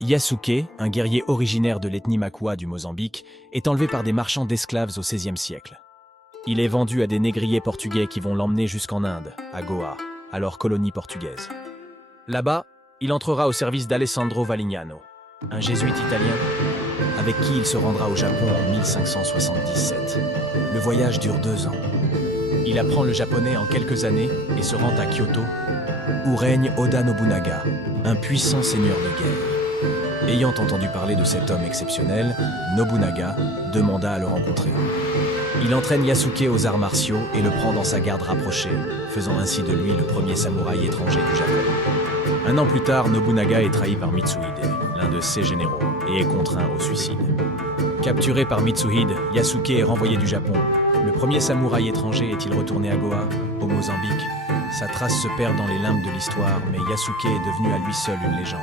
Yasuke, un guerrier originaire de l'ethnie Makua du Mozambique, est enlevé par des marchands d'esclaves au XVIe siècle. Il est vendu à des négriers portugais qui vont l'emmener jusqu'en Inde, à Goa, alors colonie portugaise. Là-bas, il entrera au service d'Alessandro Valignano, un jésuite italien, avec qui il se rendra au Japon en 1577. Le voyage dure 2 ans. Il apprend le japonais en quelques années et se rend à Kyoto, où règne Oda Nobunaga, un puissant seigneur de guerre. Ayant entendu parler de cet homme exceptionnel, Nobunaga demanda à le rencontrer. Il entraîne Yasuke aux arts martiaux et le prend dans sa garde rapprochée, faisant ainsi de lui le premier samouraï étranger du Japon. 1 an plus tard, Nobunaga est trahi par Mitsuhide, l'un de ses généraux, et est contraint au suicide. Capturé par Mitsuhide, Yasuke est renvoyé du Japon. Le premier samouraï étranger est-il retourné à Goa, au Mozambique? Sa trace se perd dans les limbes de l'histoire, mais Yasuke est devenu à lui seul une légende.